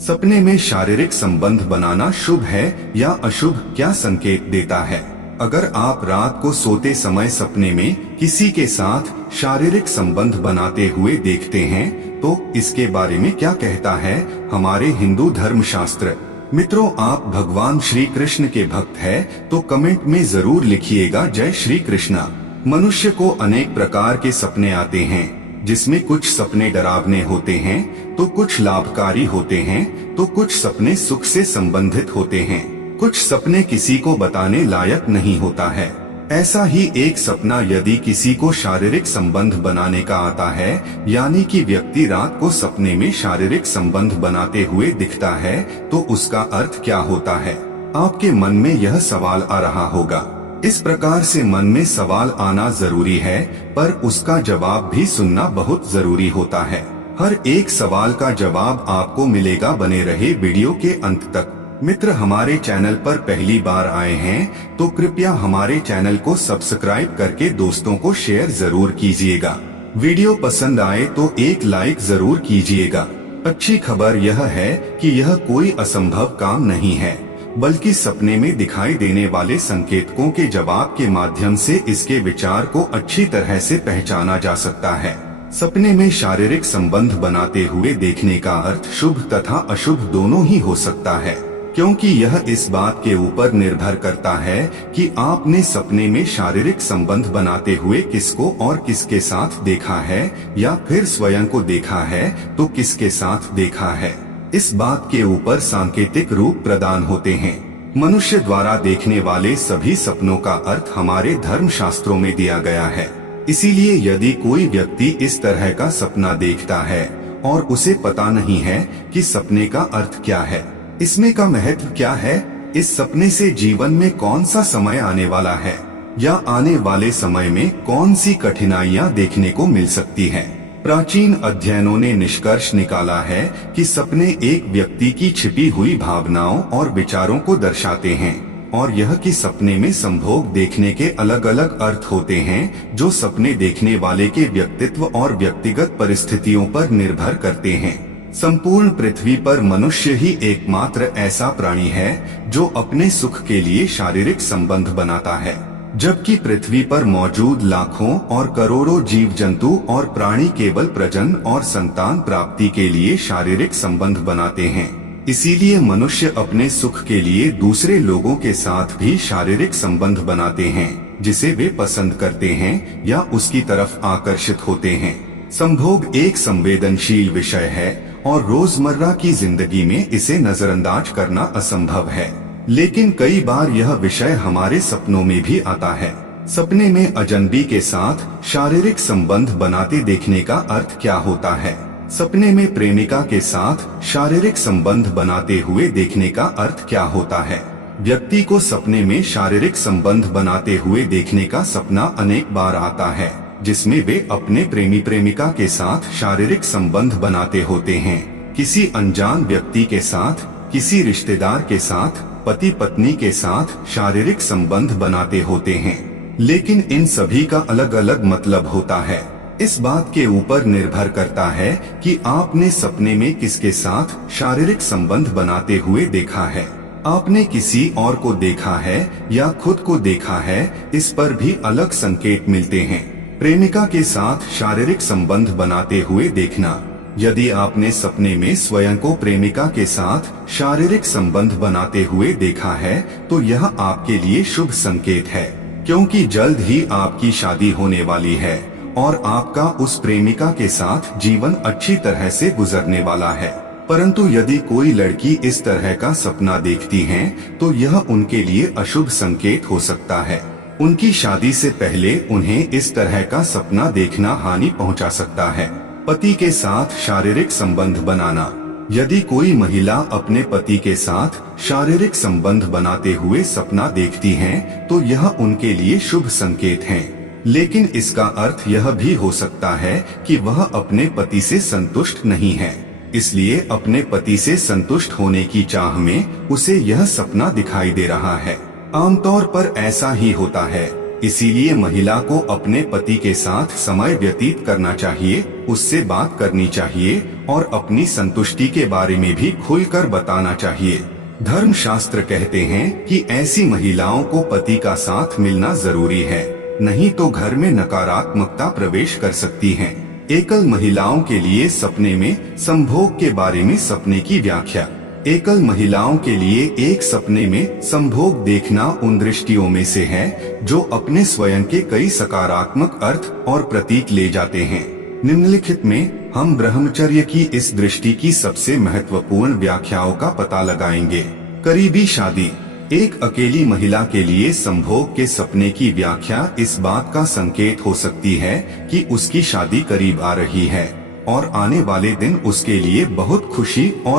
सपने में शारीरिक संबंध बनाना शुभ है या अशुभ, क्या संकेत देता है? अगर आप रात को सोते समय सपने में किसी के साथ शारीरिक संबंध बनाते हुए देखते हैं तो इसके बारे में क्या कहता है हमारे हिंदू धर्मशास्त्र? मित्रों, आप भगवान श्री कृष्ण के भक्त हैं तो कमेंट में जरूर लिखिएगा जय श्री कृष्णा। मनुष्य को अनेक प्रकार के सपने आते हैं, जिसमें कुछ सपने डरावने होते हैं तो कुछ लाभकारी होते हैं तो कुछ सपने सुख से संबंधित होते हैं। कुछ सपने किसी को बताने लायक नहीं होता है। ऐसा ही एक सपना यदि किसी को शारीरिक संबंध बनाने का आता है, यानी कि व्यक्ति रात को सपने में शारीरिक संबंध बनाते हुए दिखता है, तो उसका अर्थ क्या होता है? आपके मन में यह सवाल आ रहा होगा। इस प्रकार से मन में सवाल आना जरूरी है, पर उसका जवाब भी सुनना बहुत जरूरी होता है। हर एक सवाल का जवाब आपको मिलेगा, बने रहे वीडियो के अंत तक। मित्र, हमारे चैनल पर पहली बार आए हैं तो कृपया हमारे चैनल को सब्सक्राइब करके दोस्तों को शेयर जरूर कीजिएगा। वीडियो पसंद आए तो एक लाइक जरूर कीजिएगा। अच्छी खबर यह है कि यह कोई असंभव काम नहीं है, बल्कि सपने में दिखाई देने वाले संकेतकों के जवाब के माध्यम से इसके विचार को अच्छी तरह से पहचाना जा सकता है। सपने में शारीरिक संबंध बनाते हुए देखने का अर्थ शुभ तथा अशुभ दोनों ही हो सकता है, क्योंकि यह इस बात के ऊपर निर्भर करता है कि आपने सपने में शारीरिक संबंध बनाते हुए किसको और किसके साथ देखा है, या फिर स्वयं को देखा है तो किसके साथ देखा है। इस बात के ऊपर सांकेतिक रूप प्रदान होते हैं। मनुष्य द्वारा देखने वाले सभी सपनों का अर्थ हमारे धर्म शास्त्रों में दिया गया है। इसीलिए यदि कोई व्यक्ति इस तरह का सपना देखता है और उसे पता नहीं है कि सपने का अर्थ क्या है, इसमें का महत्व क्या है, इस सपने से जीवन में कौन सा समय आने वाला है, या आने वाले समय में कौन सी कठिनाइयां देखने को मिल सकती हैं। प्राचीन अध्ययनों ने निष्कर्ष निकाला है कि सपने एक व्यक्ति की छिपी हुई भावनाओं और विचारों को दर्शाते हैं, और यह कि सपने में संभोग देखने के अलग अलग अर्थ होते हैं, जो सपने देखने वाले के व्यक्तित्व और व्यक्तिगत परिस्थितियों पर निर्भर करते हैं। संपूर्ण पृथ्वी पर मनुष्य ही एकमात्र ऐसा प्राणी है जो अपने सुख के लिए शारीरिक संबंध बनाता है, जबकि पृथ्वी पर मौजूद लाखों और करोड़ों जीव जंतु और प्राणी केवल प्रजनन और संतान प्राप्ति के लिए शारीरिक संबंध बनाते हैं। इसीलिए मनुष्य अपने सुख के लिए दूसरे लोगों के साथ भी शारीरिक संबंध बनाते हैं, जिसे वे पसंद करते हैं या उसकी तरफ आकर्षित होते हैं। संभोग एक संवेदनशील विषय है और रोजमर्रा की जिंदगी में इसे नजरअंदाज करना असंभव है, लेकिन कई बार यह विषय हमारे सपनों में भी आता है। सपने में अजनबी के साथ शारीरिक संबंध बनाते देखने का अर्थ क्या होता है? सपने में प्रेमिका के साथ शारीरिक संबंध बनाते हुए देखने का अर्थ क्या होता है? व्यक्ति को सपने में शारीरिक संबंध बनाते हुए देखने का सपना अनेक बार आता है, जिसमें वे अपने प्रेमी प्रेमिका के साथ शारीरिक संबंध बनाते होते हैं। किसी अनजान व्यक्ति के साथ, किसी रिश्तेदार के साथ, पति पत्नी के साथ शारीरिक संबंध बनाते होते हैं, लेकिन इन सभी का अलग अलग मतलब होता है। इस बात के ऊपर निर्भर करता है कि आपने सपने में किसके साथ शारीरिक संबंध बनाते हुए देखा है। आपने किसी और को देखा है या खुद को देखा है, इस पर भी अलग संकेत मिलते हैं। प्रेमिका के साथ शारीरिक संबंध बनाते हुए देखना। यदि आपने सपने में स्वयं को प्रेमिका के साथ शारीरिक संबंध बनाते हुए देखा है तो यह आपके लिए शुभ संकेत है, क्योंकि जल्द ही आपकी शादी होने वाली है और आपका उस प्रेमिका के साथ जीवन अच्छी तरह से गुजरने वाला है। परंतु यदि कोई लड़की इस तरह का सपना देखती है तो यह उनके लिए अशुभ संकेत हो सकता है। उनकी शादी से पहले उन्हें इस तरह का सपना देखना हानि पहुंचा सकता है। पति के साथ शारीरिक संबंध बनाना। यदि कोई महिला अपने पति के साथ शारीरिक संबंध बनाते हुए सपना देखती हैं, तो यह उनके लिए शुभ संकेत है, लेकिन इसका अर्थ यह भी हो सकता है कि वह अपने पति से संतुष्ट नहीं है, इसलिए अपने पति से संतुष्ट होने की चाह में उसे यह सपना दिखाई दे रहा है। आमतौर पर ऐसा ही होता है। इसीलिए महिला को अपने पति के साथ समय व्यतीत करना चाहिए, उससे बात करनी चाहिए और अपनी संतुष्टि के बारे में भी खुलकर बताना चाहिए। धर्मशास्त्र कहते हैं कि ऐसी महिलाओं को पति का साथ मिलना जरूरी है, नहीं तो घर में नकारात्मकता प्रवेश कर सकती है। एकल महिलाओं के लिए सपने में संभोग के बारे में सपने की व्याख्या। एकल महिलाओं के लिए एक सपने में संभोग देखना उन दृष्टियों में से है जो अपने स्वयं के कई सकारात्मक अर्थ और प्रतीक ले जाते हैं। निम्नलिखित में हम ब्रह्मचर्य की इस दृष्टि की सबसे महत्वपूर्ण व्याख्याओं का पता लगाएंगे। करीबी शादी। एक अकेली महिला के लिए संभोग के सपने की व्याख्या इस बात का संकेत हो सकती है कि उसकी शादी करीब आ रही है और आने वाले दिन उसके लिए बहुत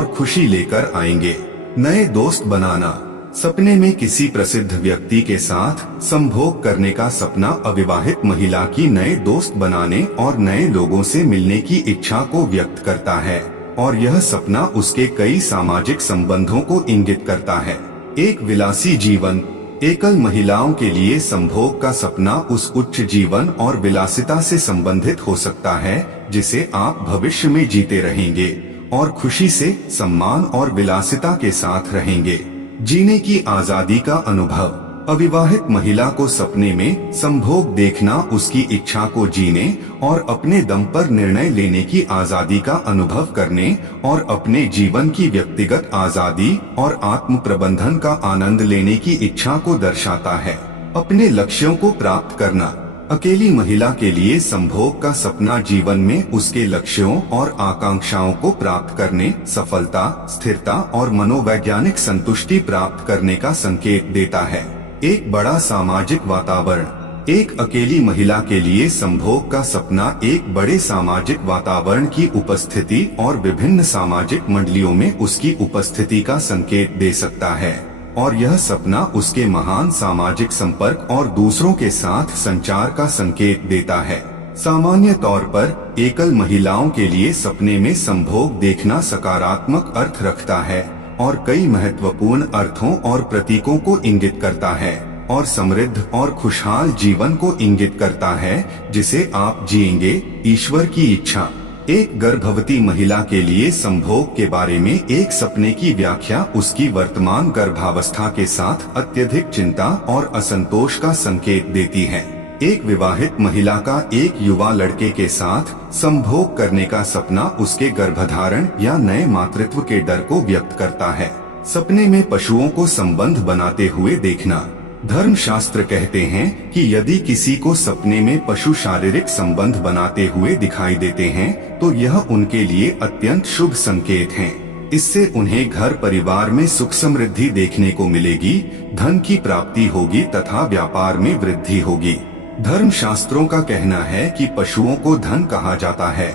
खुशी लेकर आएंगे। नए दोस्त बनाना। सपने में किसी प्रसिद्ध व्यक्ति के साथ संभोग करने का सपना अविवाहित महिला की नए दोस्त बनाने और नए लोगों से मिलने की इच्छा को व्यक्त करता है और यह सपना उसके कई सामाजिक संबंधों को इंगित करता है। एक विलासी जीवन। एकल महिलाओं के लिए संभोग का सपना उस उच्च जीवन और विलासिता से संबंधित हो सकता है जिसे आप भविष्य में जीते रहेंगे और खुशी से, सम्मान और विलासिता के साथ रहेंगे। जीने की आजादी का अनुभव। अविवाहित महिला को सपने में संभोग देखना उसकी इच्छा को जीने और अपने दम पर निर्णय लेने की आजादी का अनुभव करने और अपने जीवन की व्यक्तिगत आजादी और आत्म प्रबंधन का आनंद लेने की इच्छा को दर्शाता है। अपने लक्ष्यों को प्राप्त करना। अकेली महिला के लिए संभोग का सपना जीवन में उसके लक्ष्यों और आकांक्षाओं को प्राप्त करने, सफलता, स्थिरता और मनोवैज्ञानिक संतुष्टि प्राप्त करने का संकेत देता है। एक बड़ा सामाजिक वातावरण। एक अकेली महिला के लिए संभोग का सपना एक बड़े सामाजिक वातावरण की उपस्थिति और विभिन्न सामाजिक मंडलियों में उसकी उपस्थिति का संकेत दे सकता है और यह सपना उसके महान सामाजिक संपर्क और दूसरों के साथ संचार का संकेत देता है। सामान्य तौर पर एकल महिलाओं के लिए सपने में संभोग देखना सकारात्मक अर्थ रखता है और कई महत्वपूर्ण अर्थों और प्रतीकों को इंगित करता है और समृद्ध और खुशहाल जीवन को इंगित करता है जिसे आप जिएंगे। ईश्वर की इच्छा। एक गर्भवती महिला के लिए संभोग के बारे में एक सपने की व्याख्या उसकी वर्तमान गर्भावस्था के साथ अत्यधिक चिंता और असंतोष का संकेत देती है। एक विवाहित महिला का एक युवा लड़के के साथ संभोग करने का सपना उसके गर्भधारण या नए मातृत्व के डर को व्यक्त करता है। सपने में पशुओं को संबंध बनाते हुए देखना। धर्मशास्त्र कहते हैं कि यदि किसी को सपने में पशु शारीरिक संबंध बनाते हुए दिखाई देते हैं तो यह उनके लिए अत्यंत शुभ संकेत है। इससे उन्हें घर परिवार में सुख समृद्धि देखने को मिलेगी, धन की प्राप्ति होगी तथा व्यापार में वृद्धि होगी। धर्मशास्त्रों का कहना है कि पशुओं को धन कहा जाता है।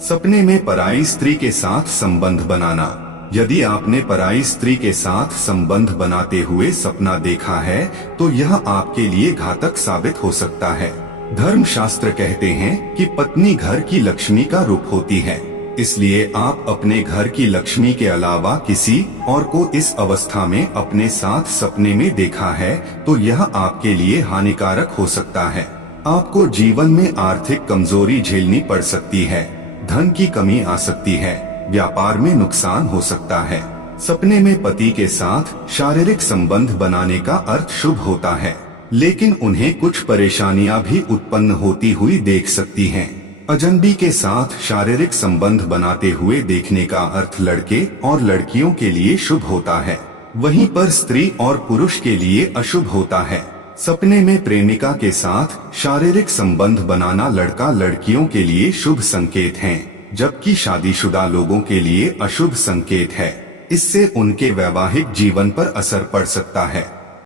सपने में पराई स्त्री के साथ संबंध बनाना। यदि आपने पराई स्त्री के साथ संबंध बनाते हुए सपना देखा है तो यह आपके लिए घातक साबित हो सकता है। धर्मशास्त्र कहते हैं कि पत्नी घर की लक्ष्मी का रूप होती है, इसलिए आप अपने घर की लक्ष्मी के अलावा किसी और को इस अवस्था में अपने साथ सपने में देखा है तो यह आपके लिए हानिकारक हो सकता है। आपको जीवन में आर्थिक कमजोरी झेलनी पड़ सकती है, धन की कमी आ सकती है, व्यापार में नुकसान हो सकता है। सपने में पति के साथ शारीरिक संबंध बनाने का अर्थ शुभ होता है, लेकिन उन्हें कुछ परेशानियां भी उत्पन्न होती हुई देख सकती हैं। अजनबी के साथ शारीरिक संबंध बनाते हुए देखने का अर्थ लड़के और लड़कियों के लिए शुभ होता है, वहीं पर स्त्री और पुरुष के लिए अशुभ होता है। सपने में प्रेमिका के साथ शारीरिक संबंध बनाना लड़का लड़कियों के लिए शुभ संकेत है, जबकि शादीशुदा लोगों के लिए अशुभ संकेत है। इससे उनके वैवाहिक जीवन पर असर पड़ सकता है।